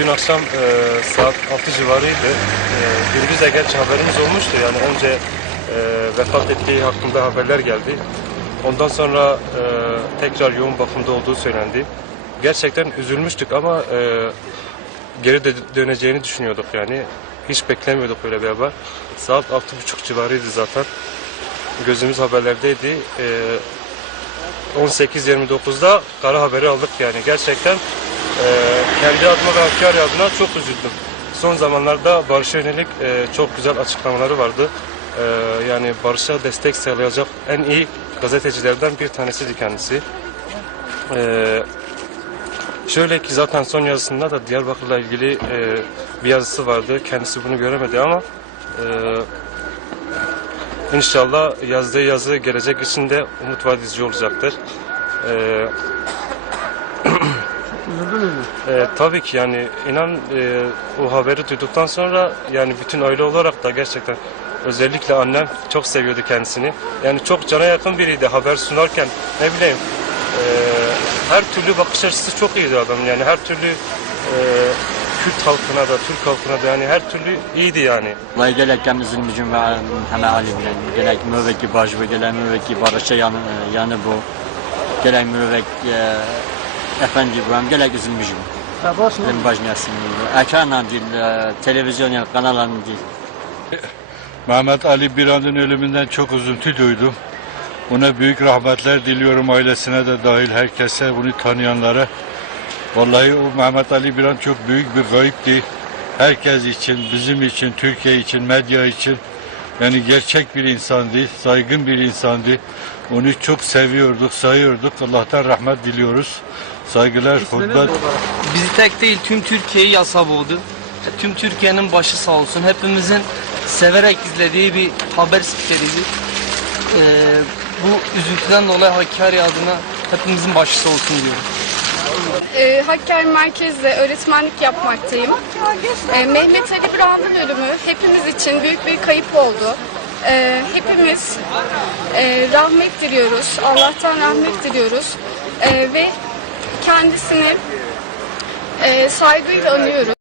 Dün akşam e, saat 6 civarıydı. E, gündüz de gerçi haberimiz olmuştu. Yani önce e, vefat ettiği hakkında haberler geldi. Ondan sonra e, tekrar yoğun bakımda olduğu söylendi. Gerçekten üzülmüştük ama e, geri de döneceğini düşünüyorduk yani. Hiç beklemiyorduk böyle bir haber. Saat 6.30 civarıydı zaten. Gözümüz haberlerdeydi. E, 18.29'da kara haberi aldık yani. Gerçekten e, kendi adıma ve Hakkari adına çok üzüldüm. Son zamanlarda Barış'a yönelik e, çok güzel açıklamaları vardı. E, yani Barış'a destek sağlayacak en iyi gazetecilerden bir tanesiydi kendisi. E, şöyle ki zaten son yazısında da Diyarbakır'la ilgili e, bir yazısı vardı. Kendisi bunu göremedi ama e, inşallah yazdığı yazı gelecek için de umut vadisi olacaktır. E, Üzüldünüz mü? e, tabii ki yani inan e, o haberi duyduktan sonra yani bütün aile olarak da gerçekten özellikle annem çok seviyordu kendisini. Yani çok cana yakın biriydi haber sunarken ne bileyim e, her türlü bakış açısı çok iyiydi adam yani her türlü e, Kürt halkına da Türk halkına da yani her türlü iyiydi yani. Vay gelek gemizin mücüm ve hemen alim bilen. Gelek müvekki baş ve gelek müvekki barışa yanı, yanı bu. Gelek müvek efendi bu hem gelek üzüm? Ben baş nesin. Ekranla değil, e, televizyon yani kanallarla değil. Mehmet Ali Biran'ın ölümünden çok üzüntü duydum. Ona büyük rahmetler diliyorum ailesine de dahil herkese, bunu tanıyanlara. Vallahi o Mehmet Ali Biran çok büyük bir kayıptı. Herkes için, bizim için, Türkiye için, medya için. Yani gerçek bir insandı, saygın bir insandı. Onu çok seviyorduk, sayıyorduk. Allah'tan rahmet diliyoruz. Saygılar, hürmet. Bizi tek değil tüm Türkiye'yi yasa boğdu. E, Tüm Türkiye'nin başı sağ olsun. Hepimizin severek izlediği bir haber spikeriydi. Ee, bu üzüntüden dolayı Hakkari adına hepimizin başı sağ olsun diyorum. Ee, Hakkari Merkez'de öğretmenlik yapmaktayım. Ee, Mehmet Ali Brand'ın ölümü hepimiz için büyük bir kayıp oldu. Ee, hepimiz e, rahmet diliyoruz, Allah'tan rahmet diliyoruz Ee, ve kendisini e, saygıyla anıyoruz.